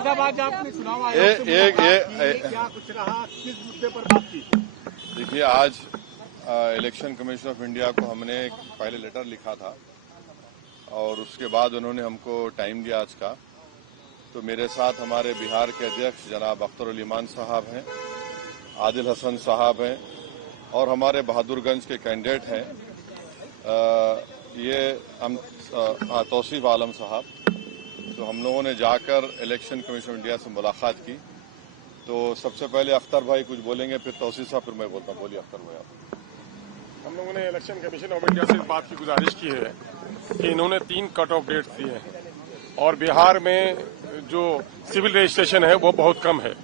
जोशी साहब, आज आपने चुनाव आयोग से मुलाकात की, क्या कुछ रहा, किस मुद्दे पर बात की? देखिए, आज इलेक्शन कमीशन ऑफ इंडिया को हमने पहले लेटर लिखा था और उसके बाद उन्होंने हमको टाइम दिया आज का। तो मेरे साथ हमारे बिहार के अध्यक्ष जनाब अख्तर ईमान साहब हैं, आदिल हसन साहब हैं और हमारे बहादुरगंज के कैंडिडेट हैं ये हम तौसीफ आलम साहब। तो हम लोगों ने जाकर इलेक्शन कमीशन ऑफ इंडिया से मुलाकात की। तो सबसे पहले अख्तर भाई कुछ बोलेंगे, फिर तौसीफ साहब, फिर मैं बोलता हूँ। बोलिए अख्तर भाई आप। हम लोगों ने इलेक्शन कमीशन ऑफ इंडिया से इस बात की गुजारिश की है कि इन्होंने 3 कट ऑफ डेट्स दिए हैं और बिहार में जो सिविल रजिस्ट्रेशन है वो बहुत कम है।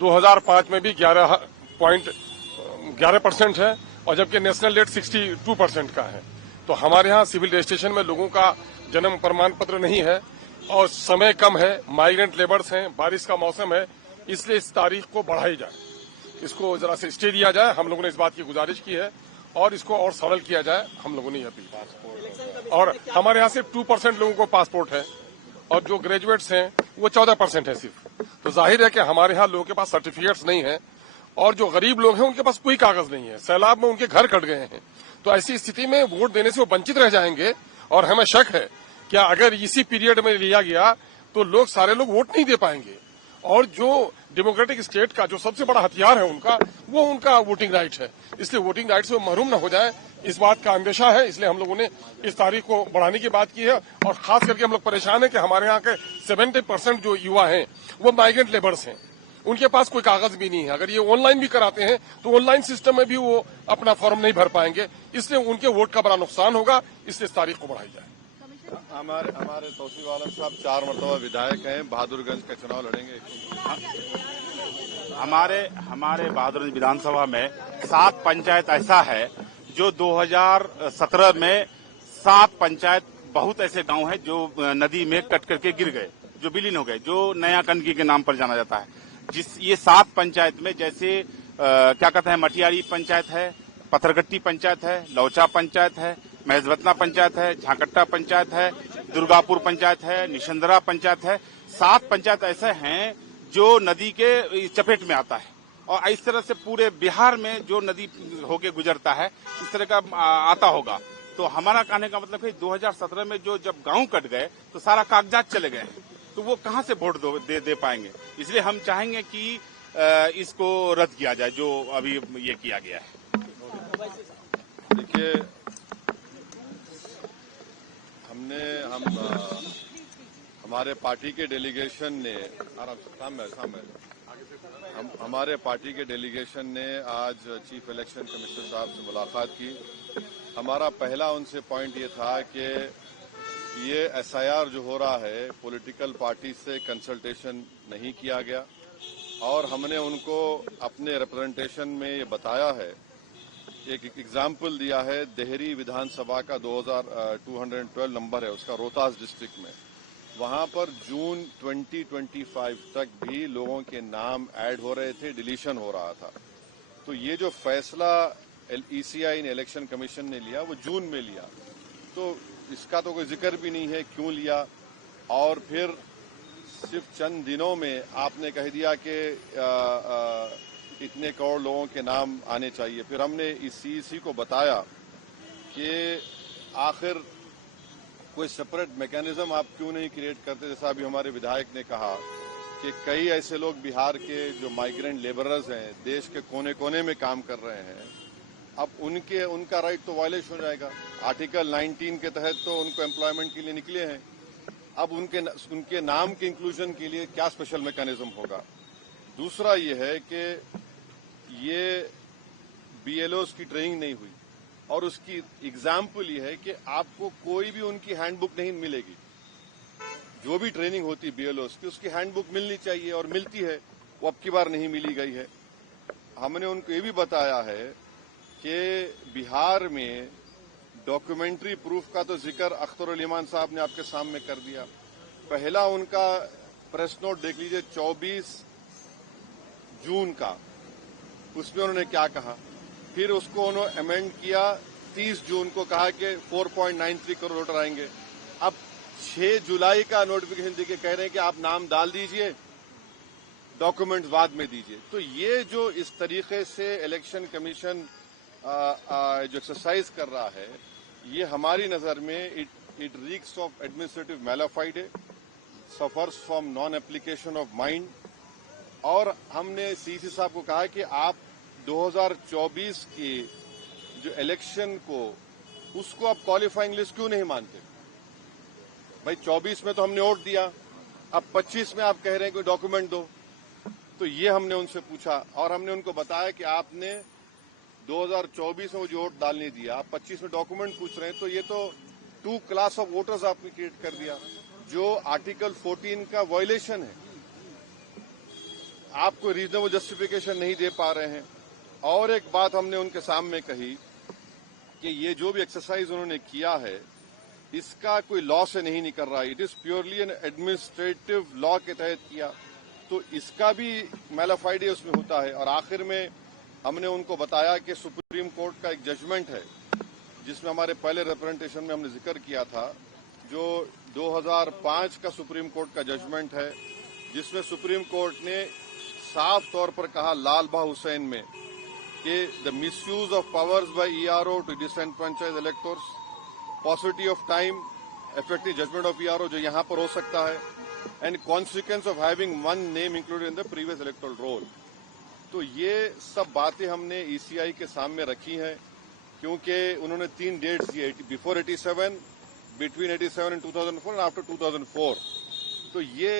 2005 में भी 11.11% है और जबकि नेशनल रेट 62% का है। तो हमारे यहाँ सिविल रजिस्ट्रेशन में लोगों का जन्म प्रमाण पत्र नहीं है और समय कम है, माइग्रेंट लेबर्स हैं, बारिश का मौसम है, इसलिए इस तारीख को बढ़ाई जाए, इसको जरा से स्टे दिया जाए। हम लोगों ने इस बात की गुजारिश की है और इसको और सरल किया जाए, हम लोगों ने यह अपील। और हमारे यहाँ सिर्फ 2% लोगों को पासपोर्ट है और जो ग्रेजुएट्स हैं वो 14% है सिर्फ। तो जाहिर है कि हमारे यहाँ लोगों के पास सर्टिफिकेट्स नहीं है और जो गरीब लोग हैं उनके पास कोई कागज नहीं है। सैलाब में उनके घर कट गए हैं। तो ऐसी स्थिति में वोट देने से वो वंचित रह जाएंगे और हमें शक है कि अगर इसी पीरियड में लिया गया तो लोग सारे लोग वोट नहीं दे पाएंगे और जो डेमोक्रेटिक स्टेट का जो सबसे बड़ा हथियार है उनका वोटिंग राइट है। इसलिए वोटिंग राइट से वो महरूम न हो जाए, इस बात का अंदेशा है। इसलिए हम लोगों ने इस तारीख को बढ़ाने की बात की है और खास करके हम लोग परेशान हैं कि हमारे यहाँ के 70% जो युवा हैं वो माइग्रेंट लेबर्स हैं, उनके पास कोई कागज भी नहीं है। अगर ये ऑनलाइन भी कराते हैं तो ऑनलाइन सिस्टम में भी वो अपना फॉर्म नहीं भर पाएंगे, इसलिए उनके वोट का बड़ा नुकसान होगा। इसलिए इस तारीख को बढ़ाई जाए। हमारे तौसीफ आलम साहब 4 मरतबा विधायक हैं, बहादुरगंज का चुनाव लड़ेंगे। हमारे बहादुरगंज विधानसभा में 7 पंचायत ऐसा है जो 2017 में 7 पंचायत बहुत ऐसे गांव हैं जो नदी में कट करके गिर गए, जो विलीन हो गए, जो नया कनकी के नाम पर जाना जाता है। ये 7 पंचायत में जैसे क्या कहते हैं, मटियारी पंचायत है, पत्थरगट्टी पंचायत है, लौचा पंचायत है, महजवतना पंचायत है, झाकट्टा पंचायत है, दुर्गापुर पंचायत है, निशंदरा पंचायत है। 7 पंचायत ऐसे हैं जो नदी के चपेट में आता है और इस तरह से पूरे बिहार में जो नदी होके गुजरता है इस तरह का आता होगा। तो हमारा कहने का मतलब है 2017 में जब गांव कट गए तो सारा कागजात चले गए, तो वो कहां से वोट दे पाएंगे। इसलिए हम चाहेंगे कि इसको रद्द किया जाए जो अभी ये किया गया है। देखिए, हमारे पार्टी के डेलीगेशन ने हमारे पार्टी के डेलीगेशन ने आज चीफ इलेक्शन कमिश्नर साहब से मुलाकात की। हमारा पहला उनसे पॉइंट ये था कि ये एसआईआर जो हो रहा है पॉलिटिकल पार्टी से कंसल्टेशन नहीं किया गया और हमने उनको अपने रिप्रेजेंटेशन में ये बताया है। एक एग्जाम्पल दिया है, देहरी विधानसभा का 2212 नंबर है उसका, रोहतास डिस्ट्रिक्ट में, वहां पर जून 2025 तक भी लोगों के नाम ऐड हो रहे थे, डिलीशन हो रहा था। तो ये जो फैसला ईसीआई ने, इलेक्शन कमीशन ने लिया, वो जून में लिया, तो इसका तो कोई जिक्र भी नहीं है क्यों लिया। और फिर सिर्फ चंद दिनों में आपने कह दिया कि इतने करोड़ लोगों के नाम आने चाहिए। फिर हमने इस सीईसी को बताया कि आखिर कोई सेपरेट मैकेनिज्म आप क्यों नहीं क्रिएट करते। जैसा अभी हमारे विधायक ने कहा कि कई ऐसे लोग बिहार के जो माइग्रेंट लेबरर्स हैं, देश के कोने कोने में काम कर रहे हैं, अब उनका राइट तो वायलेशन हो जाएगा। आर्टिकल 19 के तहत तो उनको एम्प्लॉयमेंट के लिए निकले हैं, अब उनके नाम के इंक्लूजन के लिए क्या स्पेशल मैकेनिज्म होगा। दूसरा ये है कि ये बीएलओज की ट्रेनिंग नहीं हुई और उसकी एग्जाम्पल ये है कि आपको कोई भी उनकी हैंडबुक नहीं मिलेगी। जो भी ट्रेनिंग होती है बीएलओज की, उसकी हैंडबुक मिलनी चाहिए और मिलती है, वो अब की बार नहीं मिली गई है। हमने उनको ये भी बताया है कि बिहार में डॉक्यूमेंट्री प्रूफ का तो जिक्र अख्तर ईमान साहब ने आपके सामने कर दिया। पहला उनका प्रेस नोट देख लीजिए 24 जून का, उसमें उन्होंने क्या कहा। फिर उसको उन्होंने अमेंड किया 30 जून को, कहा कि 4.93 करोड़ वोटर आएंगे। अब 6 जुलाई का नोटिफिकेशन देके कह रहे हैं कि आप नाम डाल दीजिए डॉक्यूमेंट्स बाद में दीजिए। तो ये जो इस तरीके से इलेक्शन कमीशन जो एक्सरसाइज कर रहा है, ये हमारी नजर में it reeks of administrative mala fide, suffers from non application of mind. और हमने सीसी साहब को कहा कि आप 2024 के जो इलेक्शन को उसको आप क्वालिफाइंग लिस्ट क्यों नहीं मानते? भाई 24 में तो हमने वोट दिया, अब 25 में आप कह रहे हैं कोई डॉक्यूमेंट दो। तो ये हमने उनसे पूछा और हमने उनको बताया कि आपने 2024 में वो जो वोट डालने दिया, आप 25 में डॉक्यूमेंट पूछ रहे हैं, तो ये तो 2 क्लास ऑफ वोटर्स आपने क्रिएट कर दिया, जो आर्टिकल 14 का वायलेशन है। आप कोई रीजनेबल जस्टिफिकेशन नहीं दे पा रहे हैं। और एक बात हमने उनके सामने कही कि ये जो भी एक्सरसाइज उन्होंने किया है, इसका कोई लॉ से नहीं निकल रहा है, it is purely N administrative law के तहत किया, तो इसका भी मैलाफाइडे उसमें होता है। और आखिर में हमने उनको बताया कि सुप्रीम कोर्ट का एक जजमेंट है, जिसमें हमारे पहले रिप्रेजेंटेशन में हमने जिक्र किया था, जो 2005 का सुप्रीम कोर्ट का जजमेंट है, जिसमें सुप्रीम कोर्ट ने साफ तौर पर कहा लालबा हुसैन में कि the misuse of powers by ERO to disenfranchise electors, possibility of time effective judgement of ERO जो यहां पर हो सकता है, and consequence of having one name included in the previous electoral roll. तो ये सब बातें हमने ईसीआई के सामने रखी हैं, क्योंकि उन्होंने 3 डेट्स दिए, before 87, between 87 and 2004 and after 2004। तो ये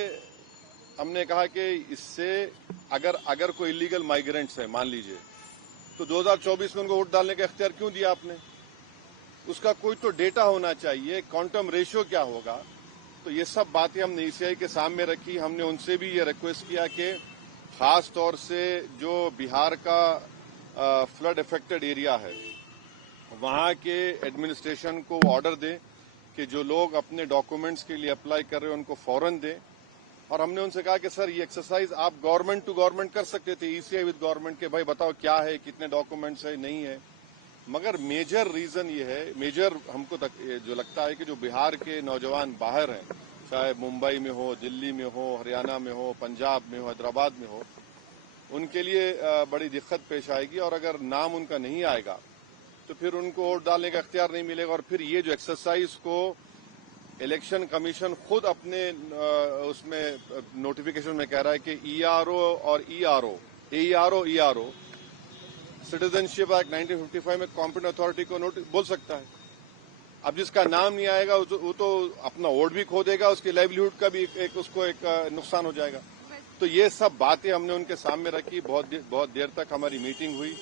हमने कहा कि इससे अगर कोई इलीगल माइग्रेंट्स है, मान लीजिए, तो 2024 में उनको वोट डालने का इख्तियार क्यों दिया आपने? उसका कोई तो डेटा होना चाहिए, क्वांटम रेशियो क्या होगा। तो ये सब बातें हमने ईसीआई के सामने रखी। हमने उनसे भी ये रिक्वेस्ट किया कि खास तौर से जो बिहार का फ्लड इफेक्टेड एरिया है, वहां के एडमिनिस्ट्रेशन को ऑर्डर दें कि जो लोग अपने डॉक्यूमेंट्स के लिए अप्लाई कर रहे हैं उनको फौरन दें। और हमने उनसे कहा कि सर, ये एक्सरसाइज आप गवर्नमेंट टू गवर्नमेंट कर सकते थे, ईसीआई विद गवर्नमेंट, के भाई बताओ क्या है, कितने डॉक्यूमेंट्स है, नहीं है। मगर मेजर रीजन ये है, मेजर हमको जो लगता है कि जो बिहार के नौजवान बाहर हैं, चाहे मुंबई में हो, दिल्ली में हो, हरियाणा में हो, पंजाब में हो, हैदराबाद में हो, उनके लिए बड़ी दिक्कत पेश आएगी। और अगर नाम उनका नहीं आएगा तो फिर उनको वोट डालने का इख्तियार नहीं मिलेगा। और फिर ये जो एक्सरसाइज को इलेक्शन कमीशन खुद अपने उसमें नोटिफिकेशन में कह रहा है कि ईआरओ और ईआरओ सिटीजनशिप एक्ट 1955 में कॉम्पिटेंट अथॉरिटी को नोटिस बोल सकता है। अब जिसका नाम नहीं आएगा वो तो अपना वोट भी खो देगा, उसकी लाइवलीहुड का भी उसको एक नुकसान हो जाएगा। तो ये सब बातें हमने उनके सामने रखी। बहुत देर तक हमारी मीटिंग हुई,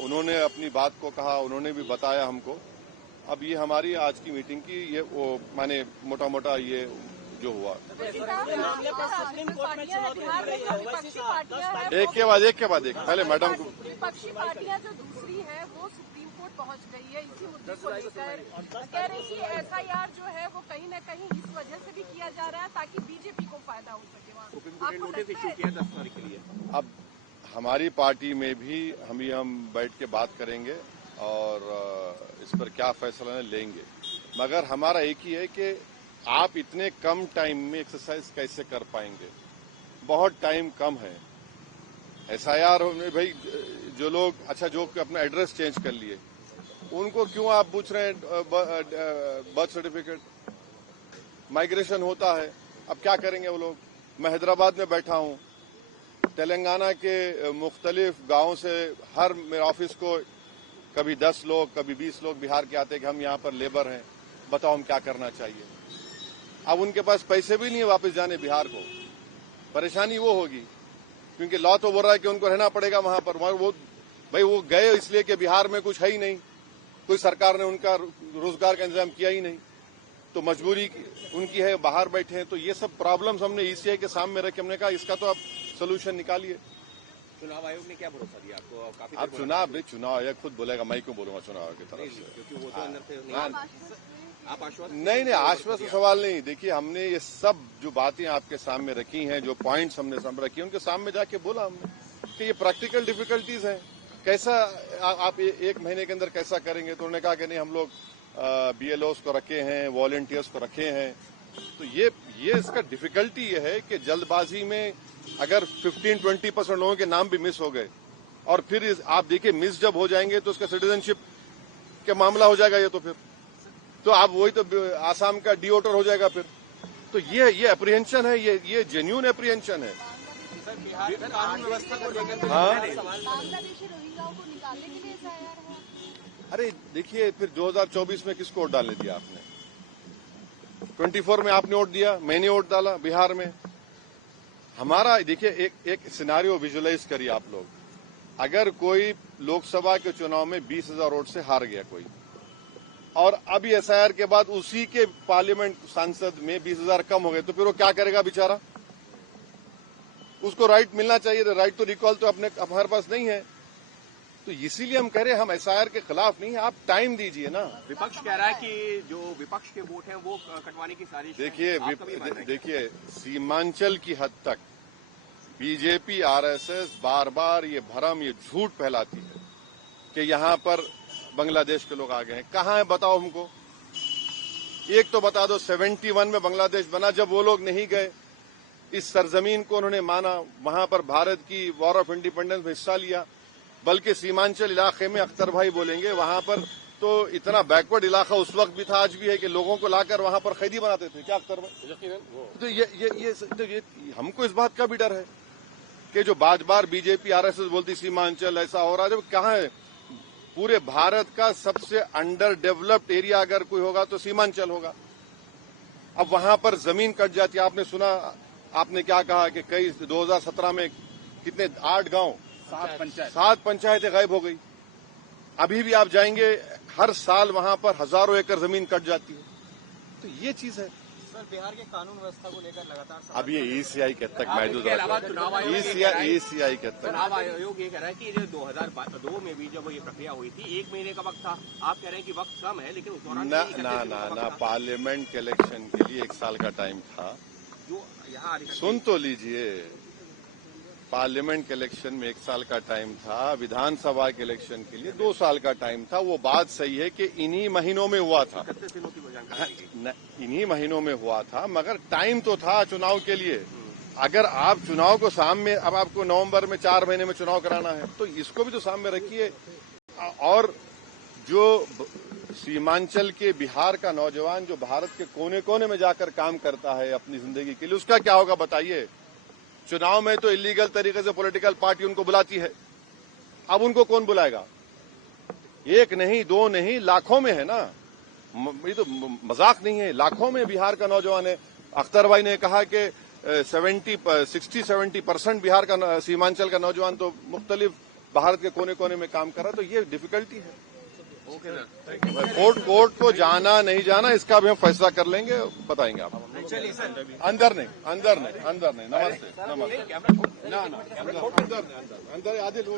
उन्होंने अपनी बात को कहा, उन्होंने भी बताया हमको। अब ये हमारी आज की मीटिंग की ये वो माने मोटा मोटा ये जो हुआ। एक के बाद एक पहले मैडम को। विपक्षी पार्टियां जो दूसरी है वो सुप्रीम कोर्ट पहुंच गई है इसी मुद्दे को लेकर, कह रही कि एफआईआर जो है वो कहीं न कहीं इस वजह से भी किया जा रहा है ताकि बीजेपी को फायदा हो सके। वहाँ नोटिस इशू किया 10 तारीख के लिए। अब हमारी पार्टी में भी हम बैठ के बात करेंगे और इस पर क्या फैसला लेंगे। मगर हमारा एक ही है कि आप इतने कम टाइम में एक्सरसाइज कैसे कर पाएंगे? बहुत टाइम कम है। एसआईआर में भाई जो लोग जो अपना एड्रेस चेंज कर लिए, उनको क्यों आप पूछ रहे हैं बर्थ सर्टिफिकेट? माइग्रेशन होता है, अब क्या करेंगे वो लोग? मैं हैदराबाद में बैठा हूं, तेलंगाना के मुख्तलिफ गांवों से हर मेरे ऑफिस को कभी 10 लोग कभी 20 लोग बिहार के आते कि हम यहाँ पर लेबर हैं, बताओ हम क्या करना चाहिए। अब उनके पास पैसे भी नहीं है वापस जाने बिहार को। परेशानी वो होगी क्योंकि लॉ तो बोल रहा है कि उनको रहना पड़ेगा वहां पर। वो गए इसलिए कि बिहार में कुछ है ही नहीं, कोई सरकार ने उनका रोजगार का इंतजाम किया ही नहीं, तो मजबूरी उनकी है, बाहर बैठे हैं। तो ये सब प्रॉब्लम्स हमने ईसीआई के सामने रखे, हमने कहा इसका तो आप सोल्यूशन निकालिए। चुनाव आयोग ने क्या भरोसा दिया आपको? काफी अब चुनाव आयोग खुद बोलेगा, मैं क्यों बोलूंगा चुनाव आयोग की तरफ से? क्योंकि वो तो अंदर से आप आश्वस्त नहीं, आश्वस्त सवाल नहीं। देखिए, हमने ये सब जो बातें आपके सामने रखी हैं, जो पॉइंट्स हमने सामने रखी हैं, उनके सामने जाके बोला हमने कि ये प्रैक्टिकल डिफिकल्टीज हैं, कैसा आप 1 महीने के अंदर कैसा करेंगे? तो उन्होंने कहा कि नहीं, हम लोग बीएलओस को रखे हैं, वॉलंटियर्स को रखे हैं, तो ये इसका डिफिकल्टी ये है कि जल्दबाजी में अगर 15-20% लोगों के नाम भी मिस हो गए और फिर आप देखिए मिस जब हो जाएंगे तो उसका सिटीजनशिप का मामला हो जाएगा ये, तो आप वही तो आसाम का डिओटर हो जाएगा फिर। तो ये अप्रीहेंशन है, ये जेन्युइन अप्रीहेंशन है। कानून व्यवस्था को लेकर हाँ, बांग्लादेशी रोहिंग्याओं को निकालने के लिए एसआईआर है। अरे देखिए फिर 2024 में किसको वोट डालने दिया आपने? 24 में आपने वोट दिया, मैंने वोट डाला बिहार में। हमारा देखिए एक सिनारियो विजुअलाइज करिए आप लोग। अगर कोई लोकसभा के चुनाव में 20,000 वोट से हार गया कोई, और अब एसआईआर के बाद उसी के पार्लियामेंट सांसद में 20,000 कम हो गए, तो फिर वो क्या करेगा बेचारा? उसको राइट मिलना चाहिए, राइट टू रिकॉल तो हमारे पास नहीं है। तो इसीलिए हम कह रहे हैं हम एसआईआर के खिलाफ नहीं है, आप टाइम दीजिए ना। विपक्ष कह रहा है कि जो विपक्ष के वोट हैं वो कटवाने की साजिश है। देखिए सीमांचल की हद तक बीजेपी आरएसएस बार बार ये भ्रम, ये झूठ फैलाती है कि यहां पर बांग्लादेश के लोग आ गए हैं। कहां है बताओ हमको, एक तो बता दो। 71 में बांग्लादेश बना, जब वो लोग नहीं गए, इस सरजमीन को उन्होंने माना, वहां पर भारत की वॉर ऑफ इंडिपेंडेंस में हिस्सा लिया। बल्कि सीमांचल इलाके में अख्तर भाई बोलेंगे, वहां पर तो इतना बैकवर्ड इलाका उस वक्त भी था, आज भी है, कि लोगों को लाकर वहां पर कैदी बनाते थे। क्या अख्तर भाई? तो ये हमको इस बात का भी डर है कि जो बार बीजेपी आरएसएस बोलती सीमांचल ऐसा हो रहा है, जब कहां है? पूरे भारत का सबसे अंडर डेवलप्ड एरिया अगर कोई होगा तो सीमांचल होगा। अब वहां पर जमीन कट जाती है। आपने सुना, आपने क्या कहा कि कई 2017 में कितने 8 गांव 7 पंचायतें गायब हो गई। अभी भी आप जाएंगे, हर साल वहां पर हजारों एकड़ जमीन कट जाती है। तो ये चीज है सर। बिहार के कानून व्यवस्था को लेकर लगातार अब ये ईसीआई के तक महदूद ईसीआई के तक चुनाव आयोग ये कह रहा है कि 2002 में भी जब ये प्रक्रिया हुई थी 1 महीने का वक्त था। आप कह रहे हैं कि वक्त कम है, लेकिन उस दौरान ना पार्लियामेंट के इलेक्शन के लिए 1 साल का टाइम था। जो यहाँ सुन तो लीजिए, पार्लियामेंट के इलेक्शन में 1 साल का टाइम था, विधानसभा के इलेक्शन के लिए 2 साल का टाइम था। वो बात सही है कि इन्हीं महीनों में हुआ था, इन्हीं महीनों में हुआ था, मगर टाइम तो था चुनाव के लिए। अगर आप चुनाव को सामने, अब आपको नवंबर में 4 महीने में चुनाव कराना है, तो इसको भी तो सामने रखिए। और जो सीमांचल के बिहार का नौजवान जो भारत के कोने कोने में जाकर काम करता है अपनी जिंदगी के लिए, उसका क्या होगा बताइए? चुनाव में तो इलीगल तरीके से पॉलिटिकल पार्टी उनको बुलाती है, अब उनको कौन बुलाएगा? 1 नहीं 2 नहीं, लाखों में है ना। ये तो मजाक नहीं है, लाखों में बिहार का नौजवान है। अख्तर भाई ने कहा कि 60-70% बिहार का सीमांचल का नौजवान तो मुख्तलिफ भारत के कोने कोने में काम कर रहा है। तो ये डिफिकल्टी है। कोर्ट को जाना नहीं जाना इसका भी हम फैसला कर लेंगे, बताएंगे आपको। अंदर नहीं। नमस्ते। ना अंदर आधे लोग